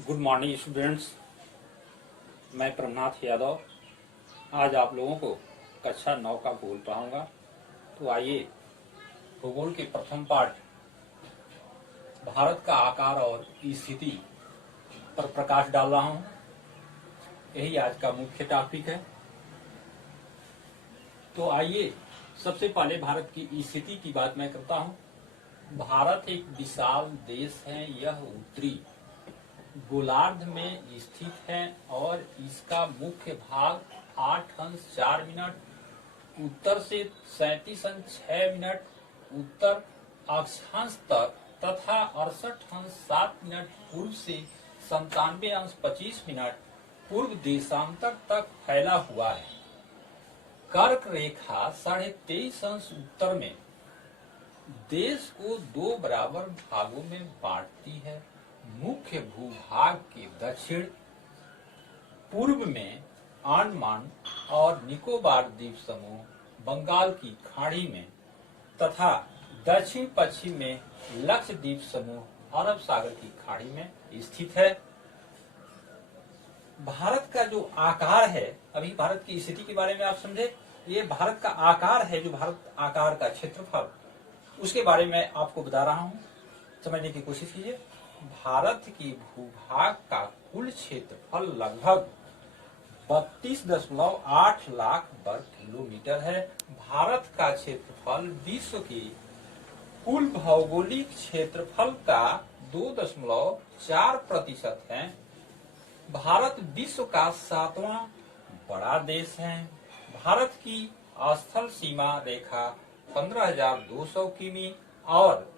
Good morning students. मैं प्रभनाथ यादव आज आप लोगों को कक्षा 9 का भूगोल पढ़ाऊंगा। तो आइए भूगोल के प्रथम पाठ भारत का आकार और स्थिति पर प्रकाश डाल रहा हूं। यही आज का मुख्य टॉपिक है। तो आइए सबसे पहले भारत की स्थिति की बात मैं करता हूं। भारत एक विशाल देश है। यह उत्तरी गोलार्ध में स्थित है और इसका मुख्य भाग 8 अंश 4 मिनट उत्तर से 37 अंश 6 मिनट उत्तर अक्षांश तक तथा 68 अंश 7 मिनट पूर्व से 97 अंश 25 मिनट पूर्व देशांतर तक फैला हुआ है। कर्क रेखा 23.5 अंश उत्तर में देश को 2 बराबर भागों में बांटती है। मुख्य भूभाग के दक्षिण पूर्व में अंडमान और निकोबार द्वीप समूह बंगाल की खाड़ी में तथा दक्षिण पश्चिम में लक्षद्वीप समूह अरब सागर की खाड़ी में स्थित है। भारत का जो आकार है, अभी भारत की स्थिति के बारे में आप समझे। ये भारत का आकार है, जो भारत आकार का क्षेत्रफल, उसके बारे में आपको बता रहा हूं। समझने की कोशिश कीजिए। भारत की भूभाग का कुल क्षेत्रफल लगभग 32.8 लाख वर्ग किलोमीटर है। भारत का क्षेत्रफल विश्व के कुल भौगोलिक क्षेत्रफल का 2.4% है। भारत विश्व का 7वां बड़ा देश है। भारत की स्थल सीमा रेखा 15,200 किमी और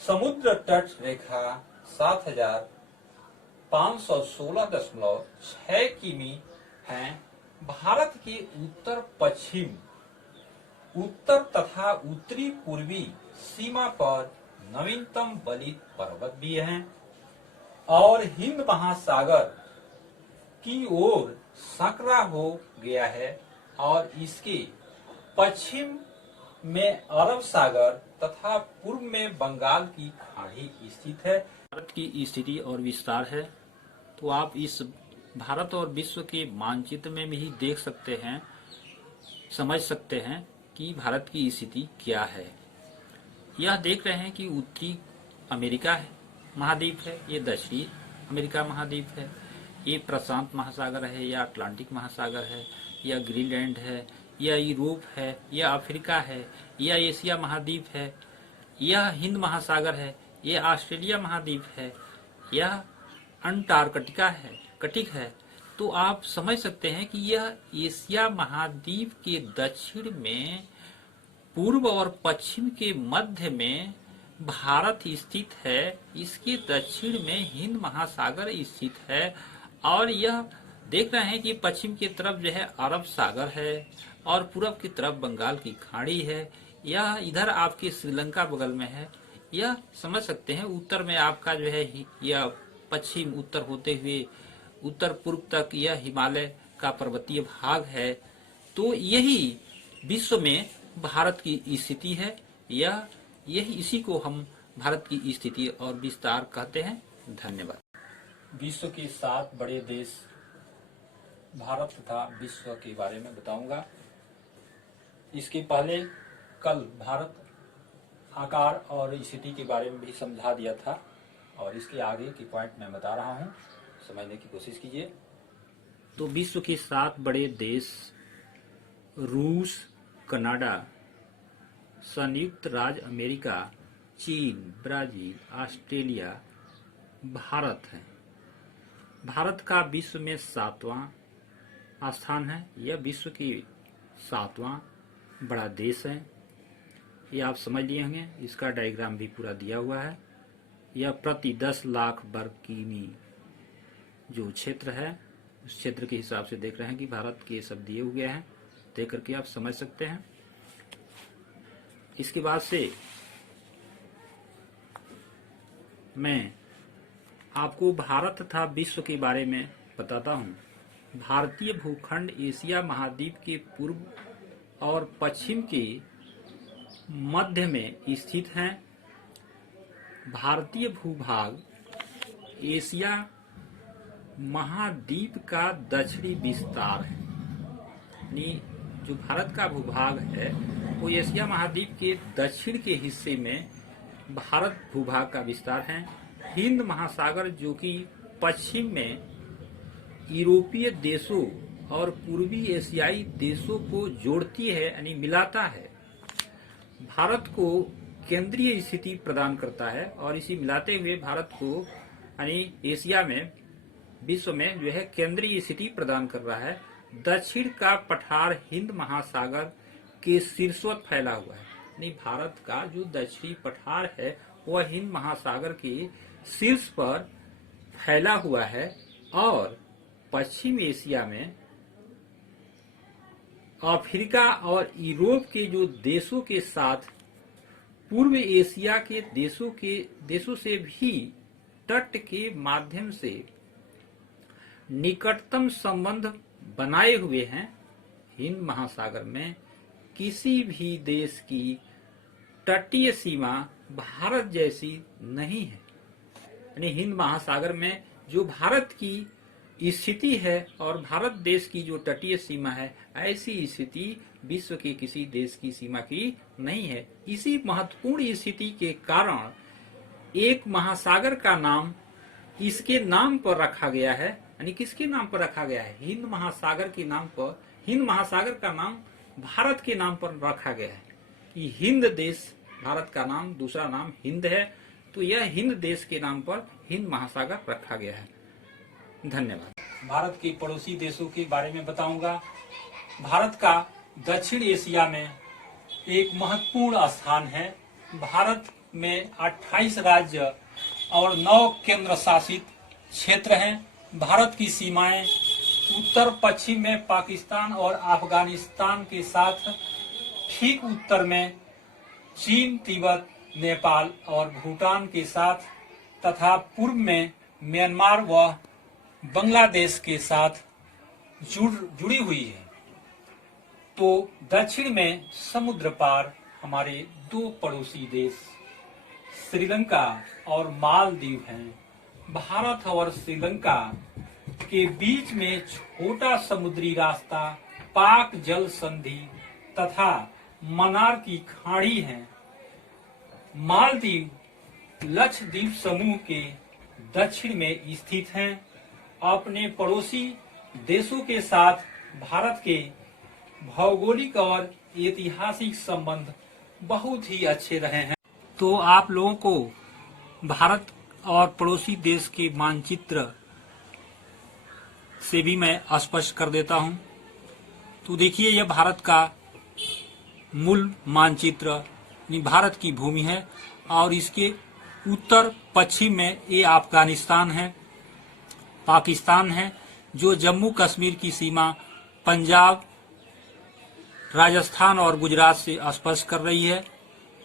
समुद्र तट रेखा 7,516.6 किमी है। भारत के उत्तर पश्चिम, उत्तर तथा उत्तरी पूर्वी सीमा पर नवीनतम बलित पर्वत भी हैं और हिंद महासागर की ओर संकरा हो गया है और इसके पश्चिम में अरब सागर तथा पूर्व में बंगाल की खाड़ी स्थित है। भारत की स्थिति और विस्तार है। तो आप इस भारत और विश्व के मानचित्र में भी देख सकते हैं, समझ सकते हैं कि भारत की स्थिति क्या है। यह देख रहे हैं कि उत्तरी अमेरिका है, महाद्वीप है, ये दक्षिणी अमेरिका महाद्वीप है, ये प्रशांत महासागर है या अटलांटिक महासागर है, या ग्रीनलैंड है, यह यूरोप है, यह अफ्रीका है, यह एशिया महाद्वीप है, यह हिंद महासागर है, यह ऑस्ट्रेलिया महाद्वीप है, यह अंटार्कटिका है, कटिक है। तो आप समझ सकते हैं कि यह एशिया महाद्वीप के दक्षिण में, पूर्व और पश्चिम के मध्य में भारत स्थित है। इसके दक्षिण में हिंद महासागर स्थित है और यह देख रहे हैं कि पश्चिम की तरफ जो है अरब सागर है और पूर्व की तरफ बंगाल की खाड़ी है। यह इधर आपके श्रीलंका बगल में है। यह समझ सकते हैं। उत्तर में आपका जो है यह पश्चिम उत्तर होते हुए उत्तर पूर्व तक यह हिमालय का पर्वतीय भाग है। तो यही विश्व में भारत की स्थिति है। यही इसी को हम भारत की स्थिति और विस्तार कहते हैं। धन्यवाद। विश्व के 7 बड़े देश भारत तथा विश्व के बारे में बताऊंगा। इसके पहले कल भारत आकार और स्थिति के बारे में भी समझा दिया था और इसके आगे की पॉइंट मैं बता रहा हूं, समझने की कोशिश कीजिए। तो विश्व के 7 बड़े देश रूस, कनाडा, संयुक्त राज्य अमेरिका, चीन, ब्राजील, ऑस्ट्रेलिया, भारत है। भारत का विश्व में 7वां स्थान है। यह विश्व की 7वां बड़ा देश है। ये आप समझ लिए होंगे। इसका डायग्राम भी पूरा दिया हुआ है। यह प्रति 10 लाख वर्ग किमी जो क्षेत्र है, उस क्षेत्र के हिसाब से देख रहे हैं कि भारत के सब दिए हुए हैं। देख करके आप समझ सकते हैं। इसके बाद से मैं आपको भारत तथा विश्व के बारे में बताता हूं। भारतीय भूखंड एशिया महाद्वीप के पूर्व और पश्चिम के मध्य में स्थित है। भारतीय भूभाग एशिया महाद्वीप का दक्षिणी विस्तार है। यानी जो भारत का भूभाग है वो एशिया महाद्वीप के दक्षिण के हिस्से में भारत भूभाग का विस्तार है। हिंद महासागर जो कि पश्चिम में यूरोपीय देशों और पूर्वी एशियाई देशों को जोड़ती है, यानी मिलाता है। भारत को केंद्रीय स्थिति प्रदान करता है और इसी मिलाते हुए भारत को यानी एशिया में, विश्व में जो है केंद्रीय स्थिति प्रदान कर रहा है। दक्षिण का पठार हिंद महासागर के शीर्षोत फैला हुआ है। यानी भारत का जो दक्षिणी पठार है वह हिंद महासागर के शीर्ष पर फैला हुआ है और पश्चिम एशिया में अफ्रीका और यूरोप के जो देशों के साथ पूर्व एशिया के देशों से भी तट के माध्यम से निकटतम संबंध बनाए हुए हैं। हिंद महासागर में किसी भी देश की तटीय सीमा भारत जैसी नहीं है। यानी हिंद महासागर में जो भारत की स्थिति है और भारत देश की जो तटीय सीमा है, ऐसी स्थिति विश्व के किसी देश की सीमा की नहीं है। इसी महत्वपूर्ण स्थिति के कारण एक महासागर का नाम इसके नाम पर रखा गया है। यानी किसके नाम पर रखा गया है? हिंद महासागर के नाम पर। हिंद महासागर का नाम भारत के नाम पर रखा गया है कि हिंद देश, भारत का नाम दूसरा नाम हिंद है, तो यह हिंद देश के नाम पर हिंद महासागर रखा गया है। धन्यवाद। भारत के पड़ोसी देशों के बारे में बताऊंगा। भारत का दक्षिण एशिया में एक महत्वपूर्ण स्थान है। भारत में 28 राज्य और 9 केंद्र शासित क्षेत्र हैं। भारत की सीमाएं उत्तर पश्चिम में पाकिस्तान और अफगानिस्तान के साथ, ठीक उत्तर में चीन, तिब्बत, नेपाल और भूटान के साथ तथा पूर्व में म्यांमार व बांग्लादेश के साथ जुड़ी हुई है। तो दक्षिण में समुद्र पार हमारे 2 पड़ोसी देश श्रीलंका और मालदीव हैं। भारत और श्रीलंका के बीच में छोटा समुद्री रास्ता, पाक जल संधि तथा मन्नार की खाड़ी है। मालदीव लक्षद्वीप समूह के दक्षिण में स्थित हैं। अपने पड़ोसी देशों के साथ भारत के भौगोलिक और ऐतिहासिक संबंध बहुत ही अच्छे रहे हैं। तो आप लोगों को भारत और पड़ोसी देश के मानचित्र से भी मैं स्पष्ट कर देता हूं। तो देखिए, यह भारत का मूल मानचित्र भारत की भूमि है और इसके उत्तर पश्चिम में ये अफगानिस्तान है, पाकिस्तान है, जो जम्मू कश्मीर की सीमा पंजाब, राजस्थान और गुजरात से स्पर्श कर रही है।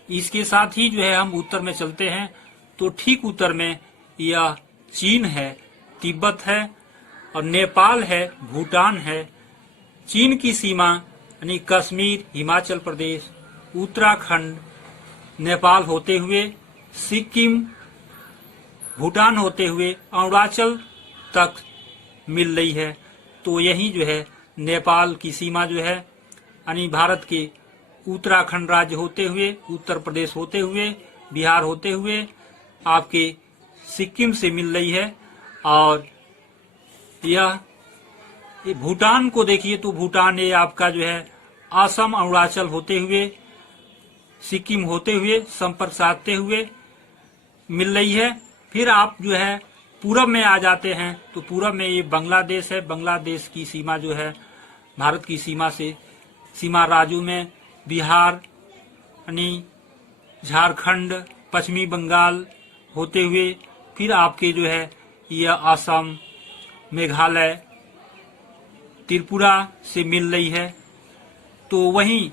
इसके साथ ही जो है हम उत्तर में चलते हैं तो ठीक उत्तर में यह चीन है, तिब्बत है और नेपाल है, भूटान है। चीन की सीमा यानी कश्मीर, हिमाचल प्रदेश, उत्तराखंड, नेपाल होते हुए सिक्किम, भूटान होते हुए अरुणाचल तक मिल रही है। तो यही जो है नेपाल की सीमा जो है यानी भारत के उत्तराखंड राज्य होते हुए, उत्तर प्रदेश होते हुए, बिहार होते हुए आपके सिक्किम से मिल रही है। और यह भूटान को देखिए तो भूटान ये आपका जो है असम, अरुणाचल होते हुए, सिक्किम होते हुए, संपर्क साधते हुए मिल रही है। फिर आप जो है पूरब में आ जाते हैं तो पूरब में ये बांग्लादेश है। बांग्लादेश की सीमा जो है भारत की सीमा से, सीमा राज्यों में बिहार यानी झारखंड, पश्चिमी बंगाल होते हुए फिर आपके जो है यह असम, मेघालय, त्रिपुरा से मिल रही है। तो वहीं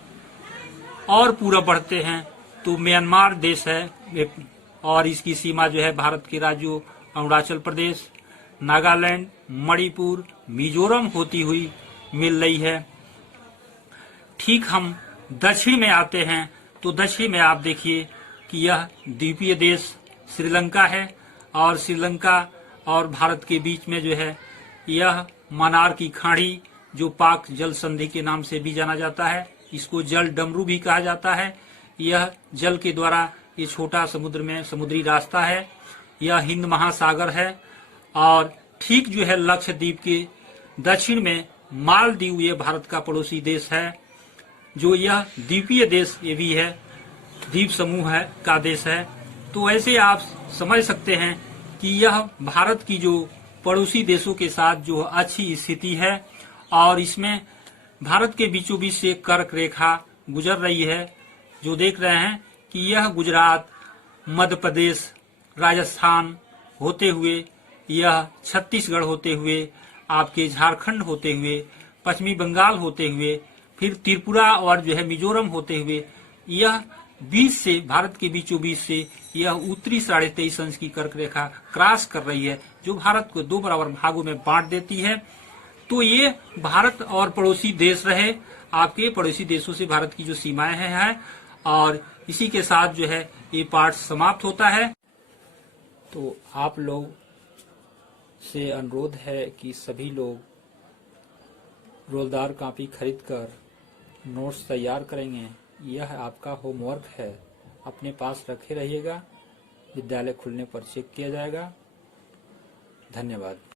और पूरब बढ़ते हैं तो म्यांमार देश है और इसकी सीमा जो है भारत के राज्यों अरुणाचल प्रदेश, नागालैंड, मणिपुर, मिजोरम होती हुई मिल रही है। ठीक हम दक्षिण में आते हैं तो दक्षिण में आप देखिए कि यह द्वीपीय देश श्रीलंका है और श्रीलंका और भारत के बीच में जो है यह मनार की खाड़ी जो पाक जल संधि के नाम से भी जाना जाता है, इसको जल डमरू भी कहा जाता है। यह जल के द्वारा ये छोटा समुद्र में समुद्री रास्ता है। यह हिंद महासागर है और ठीक जो है लक्षद्वीप के दक्षिण में मालदीव ये भारत का पड़ोसी देश है। जो यह द्वीपीय देश ये भी है, द्वीप समूह है का देश है। तो ऐसे आप समझ सकते हैं कि यह भारत की जो पड़ोसी देशों के साथ जो अच्छी स्थिति है और इसमें भारत के बीचों बीच से कर्क रेखा गुजर रही है। जो देख रहे हैं कि यह गुजरात, मध्य प्रदेश, राजस्थान होते हुए, यह छत्तीसगढ़ होते हुए, आपके झारखंड होते हुए, पश्चिमी बंगाल होते हुए, फिर त्रिपुरा और जो है मिजोरम होते हुए, यह बीच से भारत के बीचों बीच से यह उत्तरी 23.5 अंश की कर्क रेखा क्रॉस कर रही है, जो भारत को 2 बराबर भागों में बांट देती है। तो ये भारत और पड़ोसी देश रहे, आपके पड़ोसी देशों से भारत की जो सीमाएं हैं और इसी के साथ जो है ये पाठ समाप्त होता है। तो आप लोग से अनुरोध है कि सभी लोग रोलदार कॉपी खरीदकर नोट्स तैयार करेंगे। यह आपका होमवर्क है, अपने पास रखे रहिएगा। विद्यालय खुलने पर चेक किया जाएगा। धन्यवाद।